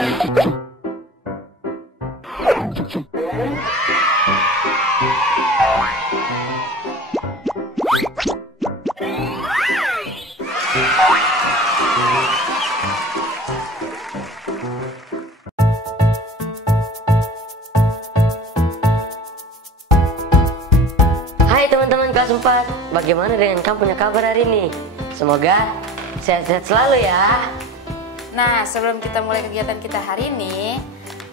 Hai teman-teman kelas 4, bagaimana dengan kamu punya kabar hari ini? Semoga sehat-sehat selalu ya. Nah, sebelum kita mulai kegiatan kita hari ini,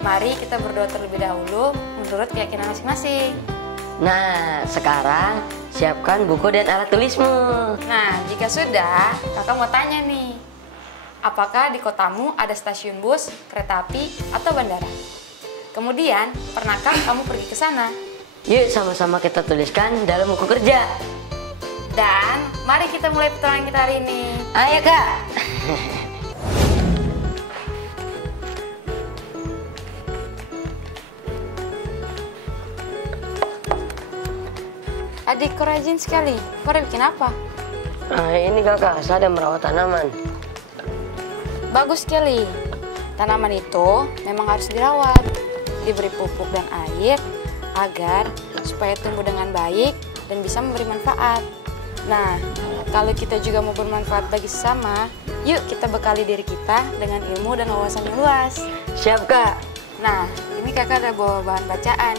mari kita berdoa terlebih dahulu menurut keyakinan masing-masing. Nah, sekarang siapkan buku dan alat tulismu. Nah, jika sudah, kakak mau tanya nih, apakah di kotamu ada stasiun bus, kereta api, atau bandara? Kemudian, pernahkah kamu pergi ke sana? Yuk sama-sama kita tuliskan dalam buku kerja. Dan mari kita mulai petualangan kita hari ini. Ayo kak. Adik, kau rajin sekali. Kau udah bikin apa? Ini kakak, saya ada merawat tanaman. Bagus sekali. Tanaman itu memang harus dirawat, diberi pupuk dan air, agar supaya tumbuh dengan baik dan bisa memberi manfaat. Nah, kalau kita juga mau bermanfaat bagi sesama, yuk kita bekali diri kita dengan ilmu dan wawasan yang luas. Siap kak. Nah, ini kakak ada bawa bahan bacaan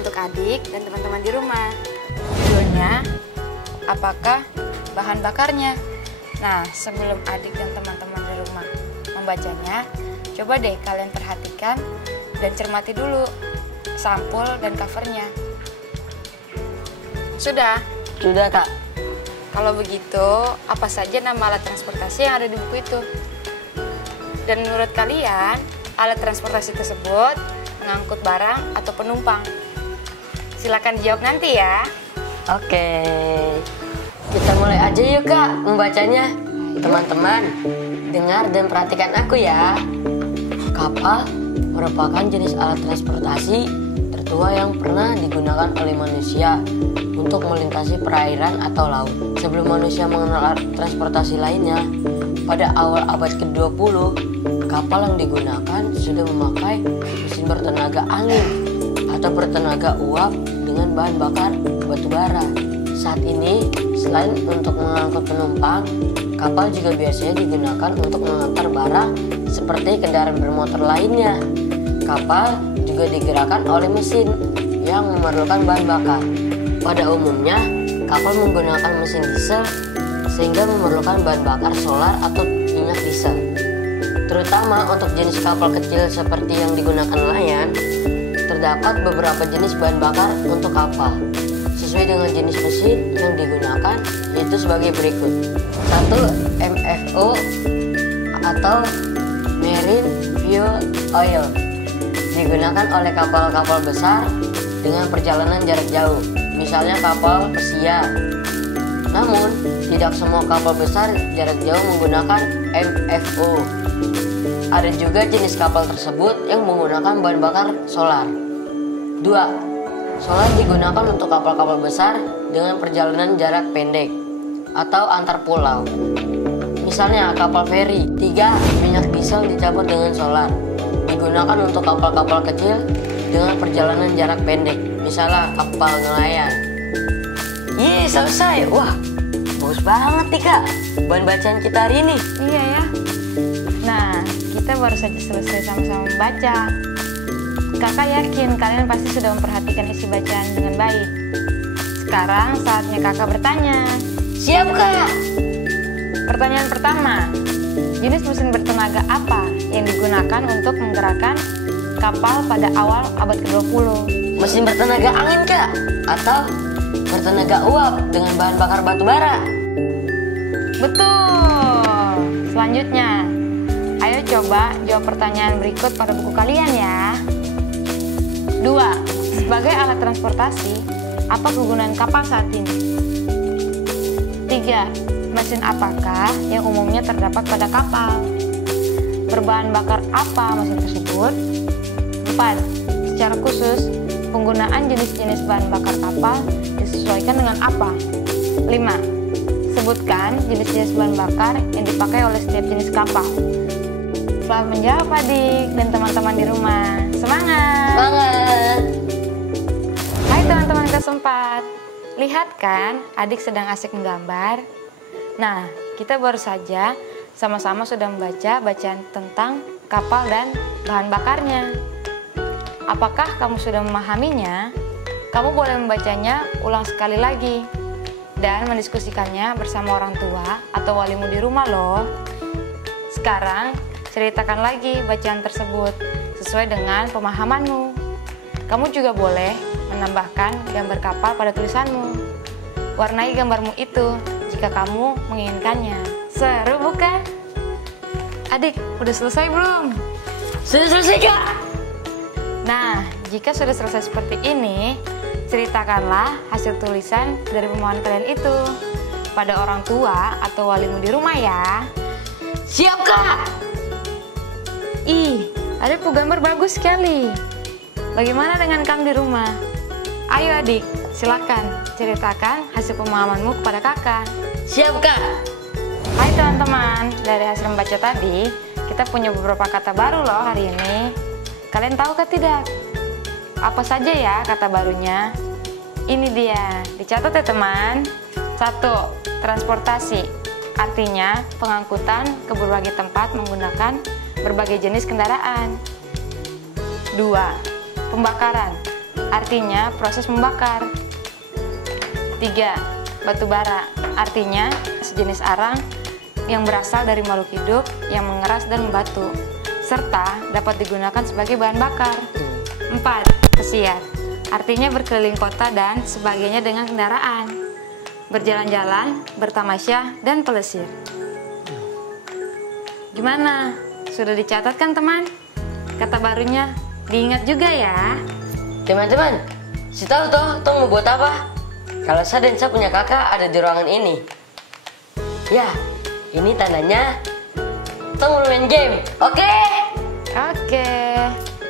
untuk adik dan teman-teman di rumah. Judulnya, apakah bahan bakarnya? Nah, sebelum adik dan teman-teman di rumah membacanya, coba deh kalian perhatikan dan cermati dulu sampul dan covernya. Sudah? Sudah kak. Kalau begitu, apa saja nama alat transportasi yang ada di buku itu? Dan menurut kalian, alat transportasi tersebut mengangkut barang atau penumpang? Silakan dijawab nanti ya. Oke. Kita mulai aja yuk kak membacanya. Teman-teman, dengar dan perhatikan aku ya. Kapal merupakan jenis alat transportasi tertua yang pernah digunakan oleh manusia untuk melintasi perairan atau laut. Sebelum manusia mengenal alat transportasi lainnya, pada awal abad ke-20, kapal yang digunakan sudah memakai mesin bertenaga angin atau bertenaga uap dengan bahan bakar batu bara. Saat ini, selain untuk mengangkut penumpang, kapal juga biasanya digunakan untuk mengantar barang seperti kendaraan bermotor lainnya. Kapal juga digerakkan oleh mesin yang memerlukan bahan bakar. Pada umumnya, kapal menggunakan mesin diesel sehingga memerlukan bahan bakar solar atau minyak diesel. Terutama untuk jenis kapal kecil seperti yang digunakan nelayan, terdapat beberapa jenis bahan bakar untuk kapal. Sesuai dengan jenis mesin yang digunakan, yaitu sebagai berikut. 1. MFO atau Marine Fuel Oil, digunakan oleh kapal-kapal besar dengan perjalanan jarak jauh, misalnya kapal pesiar. Namun, tidak semua kapal besar jarak jauh menggunakan MFO. Ada juga jenis kapal tersebut yang menggunakan bahan bakar solar. 2. Solar digunakan untuk kapal-kapal besar dengan perjalanan jarak pendek atau antar pulau, misalnya kapal feri. 3. Minyak diesel dicampur dengan solar, digunakan untuk kapal-kapal kecil dengan perjalanan jarak pendek, misalnya kapal nelayan. Selesai. Wah, bagus banget nih kak bahan bacaan kita hari ini. Iya ya. Nah, kita baru saja selesai sama-sama membaca. Kakak yakin kalian pasti sudah memperhatikan isi bacaan dengan baik. Sekarang saatnya kakak bertanya. Siap kak. Pertanyaan pertama, jenis mesin bertenaga apa yang digunakan untuk menggerakkan kapal pada awal abad ke-20? Mesin bertenaga angin kak, atau bertenaga uap dengan bahan bakar batu bara? Betul. Selanjutnya, ayo coba jawab pertanyaan berikut pada buku kalian ya. 2. Sebagai alat transportasi, apa kegunaan kapal saat ini? 3. Mesin apakah yang umumnya terdapat pada kapal? Berbahan bakar apa mesin tersebut? 4. Secara khusus, penggunaan jenis-jenis bahan bakar kapal disesuaikan dengan apa? 5. Sebutkan jenis-jenis bahan bakar yang dipakai oleh setiap jenis kapal. Selamat menjawab adik dan teman-teman di rumah. Semangat! Semangat! Hai teman-teman kelas 4. Lihat kan adik sedang asik menggambar. Nah, kita baru saja sama-sama sudah membaca bacaan tentang kapal dan bahan bakarnya. Apakah kamu sudah memahaminya? Kamu boleh membacanya ulang sekali lagi dan mendiskusikannya bersama orang tua atau walimu di rumah loh. Sekarang, ceritakan lagi bacaan tersebut sesuai dengan pemahamanmu. Kamu juga boleh menambahkan gambar kapal pada tulisanmu. Warnai gambarmu itu jika kamu menginginkannya. Seru bukan? Adik, udah selesai belum? Sudah selesai, Kak. Nah, jika sudah selesai seperti ini, ceritakanlah hasil tulisan dari pemahaman kalian itu pada orang tua atau walimu di rumah ya. Siap, Kak. Ih, adikku gambar bagus sekali. Bagaimana dengan kamu di rumah? Ayo adik, silakan ceritakan hasil pemahamanmu kepada kakak. Siap, Kak. Hai teman-teman, dari hasil membaca tadi, kita punya beberapa kata baru loh hari ini. Kalian tahu kah tidak? Apa saja ya kata barunya? Ini dia, dicatat ya teman. 1. Transportasi, artinya pengangkutan ke berbagai tempat menggunakan berbagai jenis kendaraan. 2. Pembakaran, artinya proses membakar. 3. Batu bara, artinya sejenis arang yang berasal dari makhluk hidup yang mengeras dan membatu, serta dapat digunakan sebagai bahan bakar. 4. Pesiar, artinya berkeliling kota dan sebagainya dengan kendaraan, berjalan-jalan, bertamasya, dan pelesir. Gimana? Sudah dicatat kan teman? Kata barunya diingat juga ya. Teman-teman, si tahu toh mau buat apa? Kalau saya dan saya punya kakak ada di ruangan ini. Ya, ini tandanya Tong mau main game. Oke? Oke,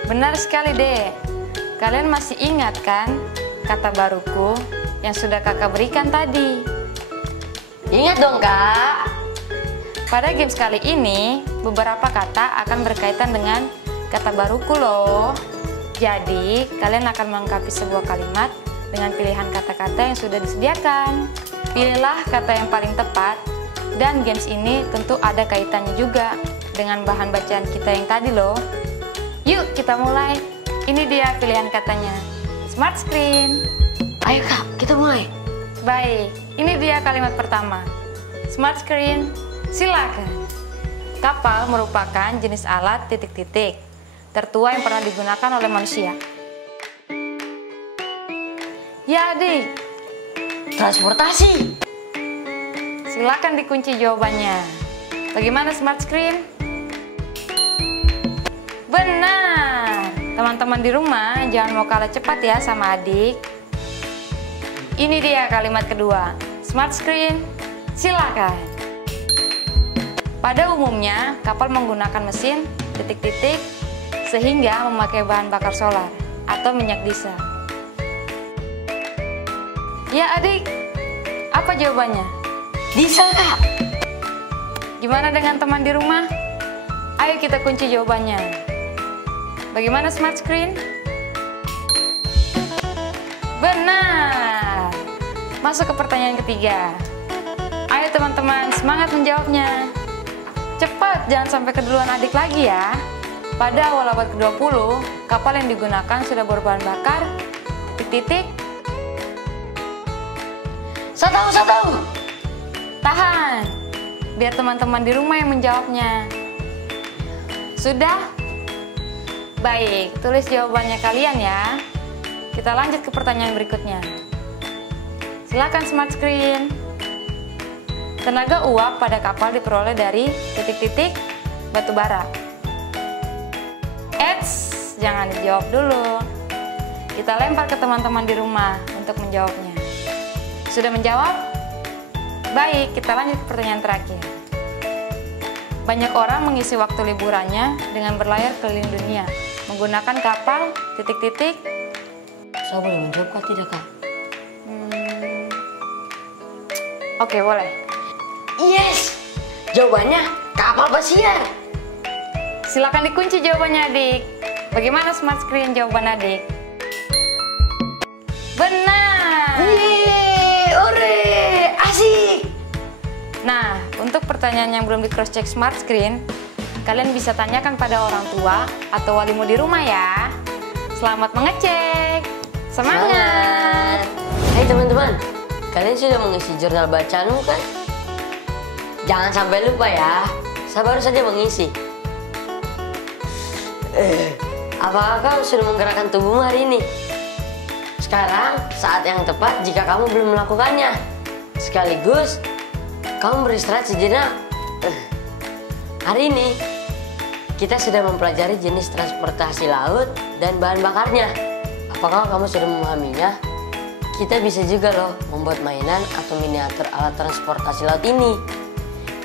benar sekali deh. Kalian masih ingat kan kata baruku yang sudah kakak berikan tadi? Ingat dong, Kak. Pada games kali ini, beberapa kata akan berkaitan dengan kata baruku loh. Jadi, kalian akan melengkapi sebuah kalimat dengan pilihan kata-kata yang sudah disediakan. Pilihlah kata yang paling tepat, dan games ini tentu ada kaitannya juga dengan bahan bacaan kita yang tadi loh. Yuk kita mulai. Ini dia pilihan katanya. Smart screen. Ayo, Kak, kita mulai. Baik, ini dia kalimat pertama. Smart screen, silakan. Kapal merupakan jenis alat titik-titik tertua yang pernah digunakan oleh manusia. Ya adik, Transportasi. silakan dikunci jawabannya. Bagaimana smart screen? Benar. Teman-teman di rumah jangan mau kalah cepat ya sama adik. Ini dia kalimat kedua. Smart screen, silakan. Pada umumnya, kapal menggunakan mesin titik-titik sehingga memakai bahan bakar solar atau minyak diesel. Ya adik, apa jawabannya? Diesel, Kak. Gimana dengan teman di rumah? Ayo kita kunci jawabannya. Bagaimana smart screen? Benar. Masuk ke pertanyaan ketiga. Ayo teman-teman, semangat menjawabnya. Cepat, jangan sampai keduluan adik lagi ya. Pada awal abad ke-20, kapal yang digunakan sudah berbahan bakar titik-titik. Saya tahu. Tahan, biar teman-teman di rumah yang menjawabnya. Sudah? Baik, tulis jawabannya kalian ya. Kita lanjut ke pertanyaan berikutnya. Silakan smart screen. Tenaga uap pada kapal diperoleh dari titik-titik batu bara. Eits, jangan dijawab dulu. Kita lempar ke teman-teman di rumah untuk menjawabnya. Sudah menjawab? Baik, kita lanjut ke pertanyaan terakhir. Banyak orang mengisi waktu liburannya dengan berlayar keliling dunia menggunakan kapal titik-titik. Saya boleh menjawab kah tidak, Kak? Oke, boleh. Yes! Jawabannya kapal pesiar. silakan dikunci jawabannya adik. Bagaimana smart screen jawaban adik? Benar. Yeay, ore, asik. Nah, untuk pertanyaan yang belum di cross check smart screen, kalian bisa tanyakan pada orang tua atau walimu di rumah ya. Selamat mengecek. Semangat. Hai teman-teman, kalian sudah mengisi jurnal bacaanmu kan? Jangan sampai lupa ya. Saya baru saja mengisi. Apakah kamu sudah menggerakkan tubuhmu hari ini? Sekarang saat yang tepat jika kamu belum melakukannya. Sekaligus kamu beristirahat sejenak. Hari ini kita sudah mempelajari jenis transportasi laut dan bahan bakarnya. Apakah kamu sudah memahaminya? Kita bisa juga loh membuat mainan atau miniatur alat transportasi laut ini.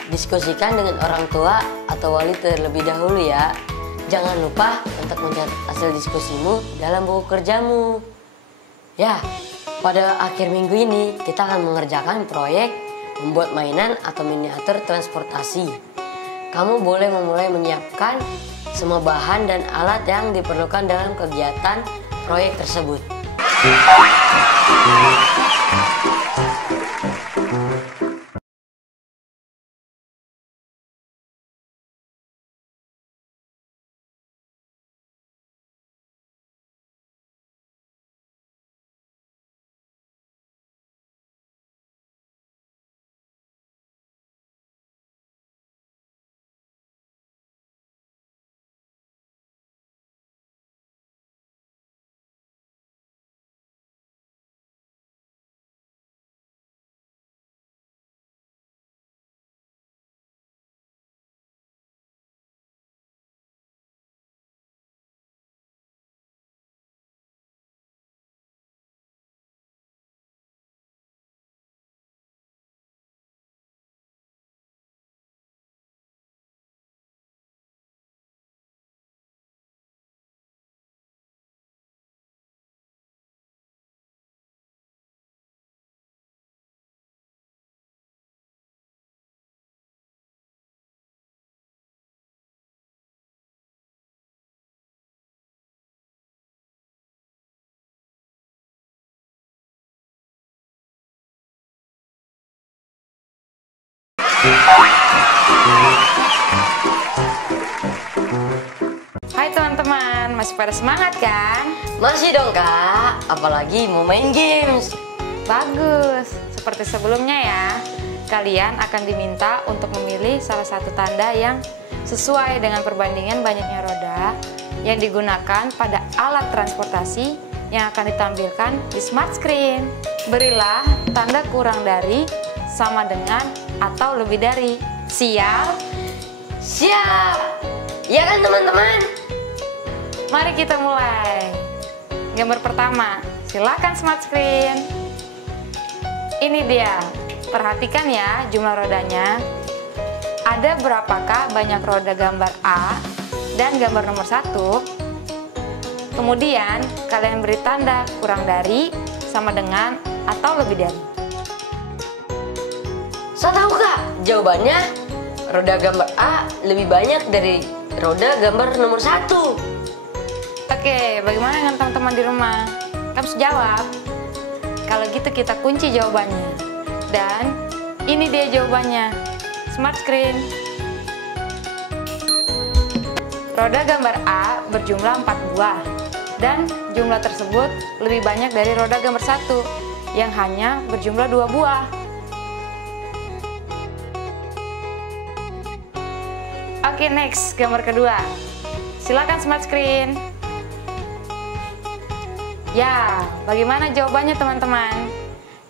Diskusikan dengan orang tua atau wali terlebih dahulu ya. Jangan lupa untuk mencatat hasil diskusimu dalam buku kerjamu. Ya, pada akhir minggu ini kita akan mengerjakan proyek membuat mainan atau miniatur transportasi. Kamu boleh memulai menyiapkan semua bahan dan alat yang diperlukan dalam kegiatan proyek tersebut. Hai teman-teman, masih pada semangat kan? Masih dong kak, apalagi mau main games. Bagus, seperti sebelumnya ya. Kalian akan diminta untuk memilih salah satu tanda yang sesuai dengan perbandingan banyaknya roda yang digunakan pada alat transportasi yang akan ditampilkan di smart screen. Berilah tanda kurang dari, sama dengan, atau lebih dari. Siap? Siap. Ya kan teman-teman? Mari kita mulai. Gambar pertama, silakan smart screen. Ini dia. Perhatikan ya jumlah rodanya. Ada berapakah banyak roda gambar A dan gambar nomor 1? Kemudian kalian beri tanda kurang dari, sama dengan, atau lebih dari. Saya tahu kak, jawabannya roda gambar A lebih banyak dari roda gambar nomor 1. Oke, bagaimana dengan teman-teman di rumah? Kamu harus jawab. Kalau gitu kita kunci jawabannya. Dan ini dia jawabannya. Smart screen. Roda gambar A berjumlah 4 buah. Dan jumlah tersebut lebih banyak dari roda gambar 1 yang hanya berjumlah 2 buah. Oke, next, gambar kedua. Silakan smart screen. Ya, bagaimana jawabannya teman-teman?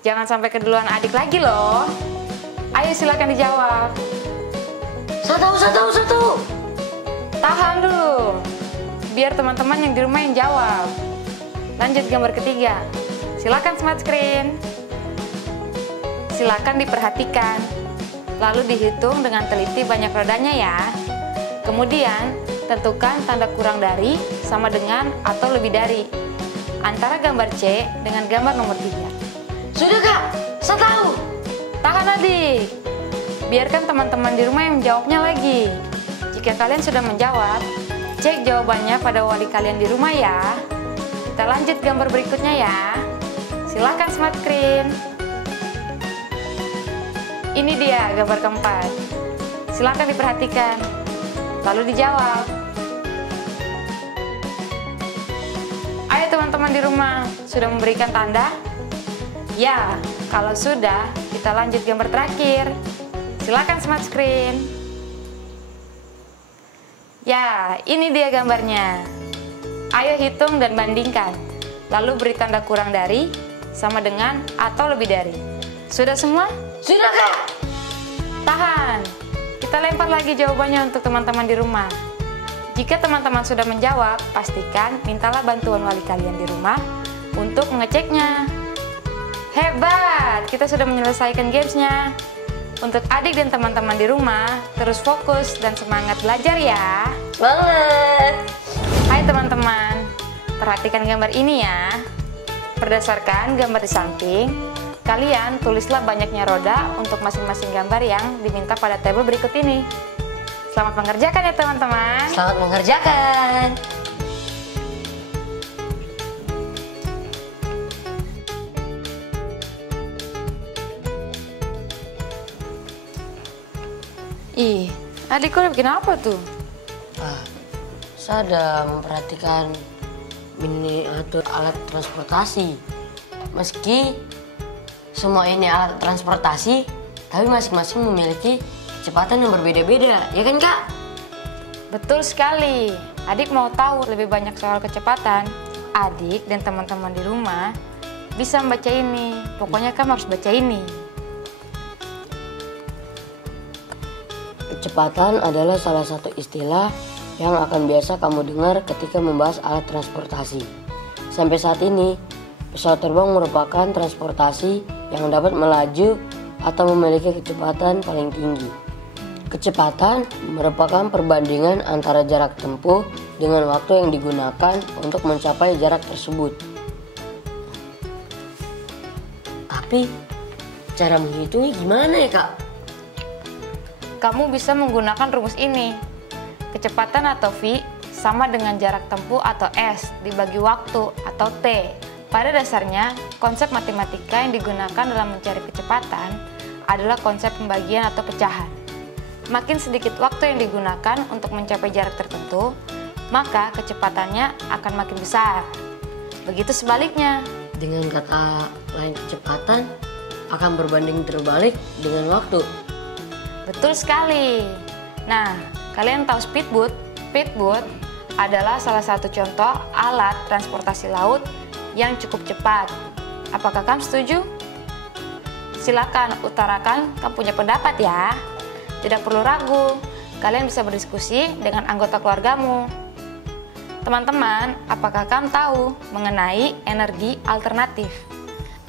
Jangan sampai keduluan adik lagi loh. Ayo silakan dijawab. Satu. Tahan dulu. Biar teman-teman yang di rumah yang jawab. Lanjut gambar ketiga. Silakan smart screen. Silakan diperhatikan. Lalu dihitung dengan teliti banyak rodanya ya. Kemudian tentukan tanda kurang dari, sama dengan, atau lebih dari antara gambar C dengan gambar nomor 3. Sudah kak, saya tahu. Tahan adik. Biarkan teman-teman di rumah yang menjawabnya lagi. Jika kalian sudah menjawab, cek jawabannya pada wali kalian di rumah ya. Kita lanjut gambar berikutnya ya. Silakan smart screen. Ini dia gambar keempat. Silakan diperhatikan, lalu dijawab. Ayo teman-teman di rumah, sudah memberikan tanda? Ya, kalau sudah, kita lanjut gambar terakhir. Silakan smart screen. Ya, ini dia gambarnya. Ayo hitung dan bandingkan, lalu beri tanda kurang dari, sama dengan, atau lebih dari. Sudah semua? Sudah, Kak. Tahan. Kita lempar lagi jawabannya untuk teman-teman di rumah. Jika teman-teman sudah menjawab, pastikan mintalah bantuan wali kalian di rumah untuk mengeceknya. Hebat! Kita sudah menyelesaikan gamesnya. Untuk adik dan teman-teman di rumah, terus fokus dan semangat belajar ya. Semangat! Hai teman-teman, perhatikan gambar ini ya. Berdasarkan gambar di samping, kalian tulislah banyaknya roda untuk masing-masing gambar yang diminta pada tabel berikut ini. Selamat mengerjakan ya teman-teman. Selamat mengerjakan. Ih, adikku udah bikin apa tuh? Saya ada memperhatikan miniatur alat transportasi. Meski semua ini alat transportasi, tapi masing-masing memiliki kecepatan yang berbeda-beda, ya kan Kak? Betul sekali. Adik mau tahu lebih banyak soal kecepatan? Adik dan teman-teman di rumah bisa membaca ini. Pokoknya kamu harus baca ini. Kecepatan adalah salah satu istilah yang akan biasa kamu dengar ketika membahas alat transportasi. Sampai saat ini, pesawat terbang merupakan transportasi yang dapat melaju atau memiliki kecepatan paling tinggi. Kecepatan merupakan perbandingan antara jarak tempuh dengan waktu yang digunakan untuk mencapai jarak tersebut. Tapi, cara menghitungnya gimana ya Kak? Kamu bisa menggunakan rumus ini. Kecepatan atau V sama dengan jarak tempuh atau S dibagi waktu atau T. Pada dasarnya, konsep matematika yang digunakan dalam mencari kecepatan adalah konsep pembagian atau pecahan. Makin sedikit waktu yang digunakan untuk mencapai jarak tertentu, maka kecepatannya akan makin besar. Begitu sebaliknya. Dengan kata lain, kecepatan akan berbanding terbalik dengan waktu. Betul sekali. Nah, kalian tahu speedboat? Speedboat adalah salah satu contoh alat transportasi laut yang cukup cepat. Apakah kamu setuju? Silakan utarakan kamu punya pendapat ya. Tidak perlu ragu, kalian bisa berdiskusi dengan anggota keluargamu. Teman-teman, apakah kamu tahu mengenai energi alternatif?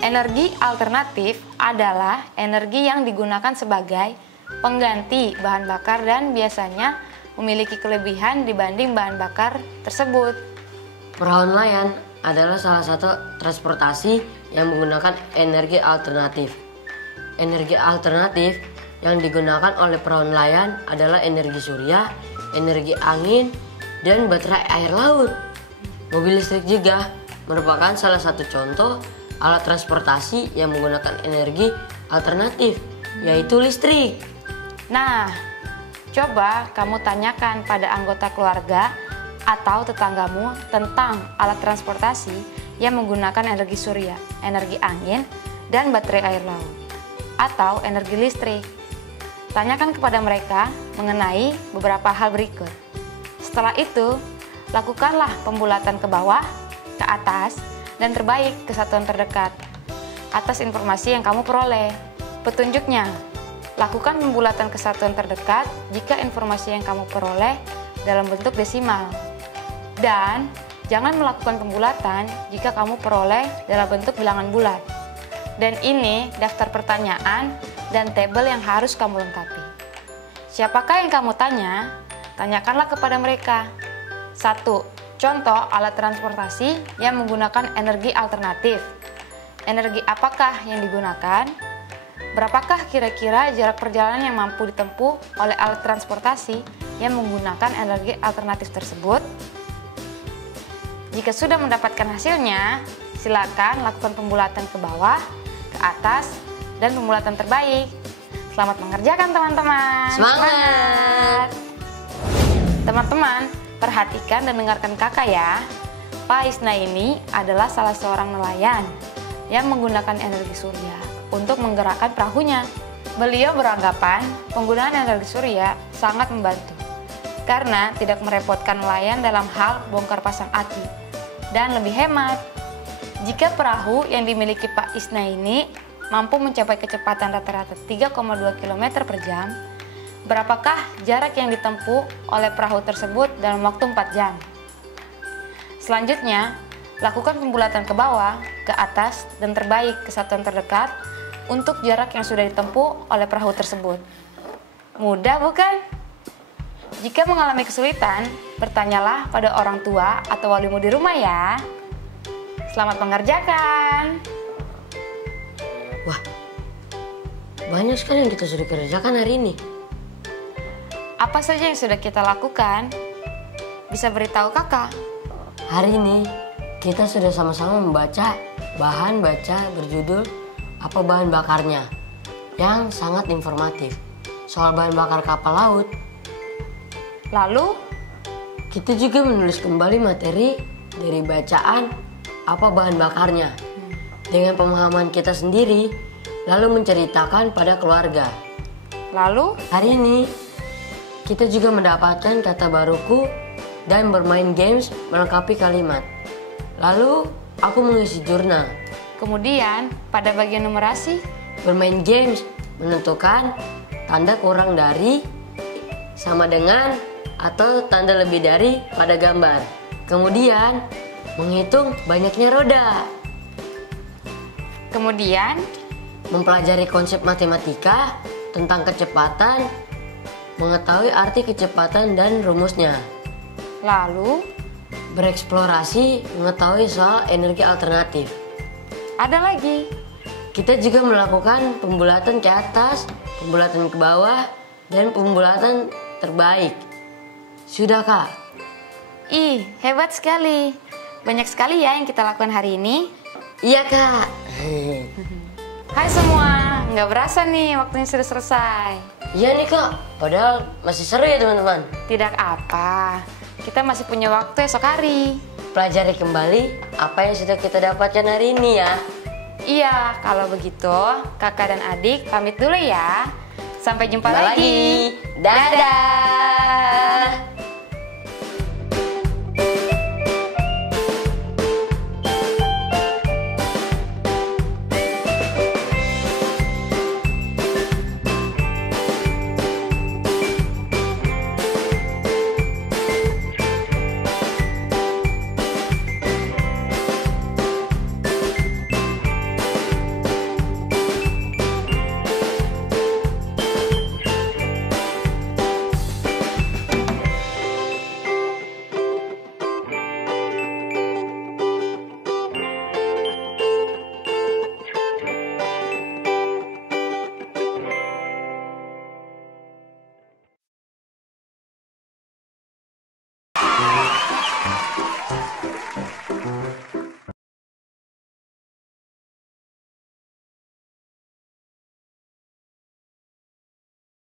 Energi alternatif adalah energi yang digunakan sebagai pengganti bahan bakar dan biasanya memiliki kelebihan dibanding bahan bakar tersebut. Perahu nelayan adalah salah satu transportasi yang menggunakan energi alternatif. Energi alternatif yang digunakan oleh perahu nelayan adalah energi surya, energi angin, dan baterai air laut. Mobil listrik juga merupakan salah satu contoh alat transportasi yang menggunakan energi alternatif, yaitu listrik. Nah, coba kamu tanyakan pada anggota keluarga atau tetanggamu tentang alat transportasi yang menggunakan energi surya, energi angin, dan baterai air laut, atau energi listrik. Tanyakan kepada mereka mengenai beberapa hal berikut. Setelah itu, lakukanlah pembulatan ke bawah, ke atas, dan terbaik ke satuan terdekat atas informasi yang kamu peroleh. Petunjuknya, lakukan pembulatan ke satuan terdekat jika informasi yang kamu peroleh dalam bentuk desimal. Dan jangan melakukan pembulatan jika kamu peroleh dalam bentuk bilangan bulat. Dan ini daftar pertanyaan dan tabel yang harus kamu lengkapi. Siapakah yang kamu tanya? Tanyakanlah kepada mereka. 1. Contoh alat transportasi yang menggunakan energi alternatif. Energi apakah yang digunakan? Berapakah kira-kira jarak perjalanan yang mampu ditempuh oleh alat transportasi yang menggunakan energi alternatif tersebut. Jika sudah mendapatkan hasilnya, silakan lakukan pembulatan ke bawah, ke atas, dan pembulatan terbaik. Selamat mengerjakan teman-teman. Semangat! Teman-teman, perhatikan dan dengarkan kakak ya. Pak Isna ini adalah salah seorang nelayan yang menggunakan energi surya untuk menggerakkan perahunya. Beliau beranggapan penggunaan energi surya sangat membantu karena tidak merepotkan nelayan dalam hal bongkar pasang aki dan lebih hemat. Jika perahu yang dimiliki Pak Isna ini mampu mencapai kecepatan rata-rata 3,2 km per jam, berapakah jarak yang ditempuh oleh perahu tersebut dalam waktu 4 jam? Selanjutnya, lakukan pembulatan ke bawah, ke atas, dan terbaik ke satuan terdekat untuk jarak yang sudah ditempuh oleh perahu tersebut. Mudah bukan? Jika mengalami kesulitan, bertanyalah pada orang tua atau walimu di rumah ya. Selamat mengerjakan. Wah, banyak sekali yang kita sudah kerjakan hari ini. Apa saja yang sudah kita lakukan? Bisa beritahu kakak? Hari ini kita sudah sama-sama membaca bahan baca berjudul Apa Bahan Bakarnya yang sangat informatif soal bahan bakar kapal laut. Lalu, Kita juga menulis kembali materi dari bacaan apa bahan bakarnya dengan pemahaman kita sendiri, lalu menceritakan pada keluarga. lalu Hari ini kita juga mendapatkan kata baruku dan bermain games melengkapi kalimat. Lalu aku mengisi jurnal. kemudian pada bagian numerasi, Bermain games menentukan tanda kurang dari, sama dengan, atau tanda lebih dari pada gambar. Kemudian menghitung banyaknya roda. kemudian Mempelajari konsep matematika tentang kecepatan, mengetahui arti kecepatan dan rumusnya. lalu Bereksplorasi mengetahui soal energi alternatif. ada lagi. Kita juga melakukan pembulatan ke atas, pembulatan ke bawah, dan pembulatan terbaik. Sudah kak? Ih, hebat sekali. Banyak sekali ya yang kita lakukan hari ini. Iya kak. Hai semua, nggak berasa nih waktunya sudah selesai. Iya nih kak, padahal masih seru ya teman-teman. Tidak apa, kita masih punya waktu esok hari. Pelajari kembali apa yang sudah kita dapatkan hari ini ya. Iya, kalau begitu kakak dan adik pamit dulu ya. Sampai jumpa Jumpa lagi. lagi. Dadah.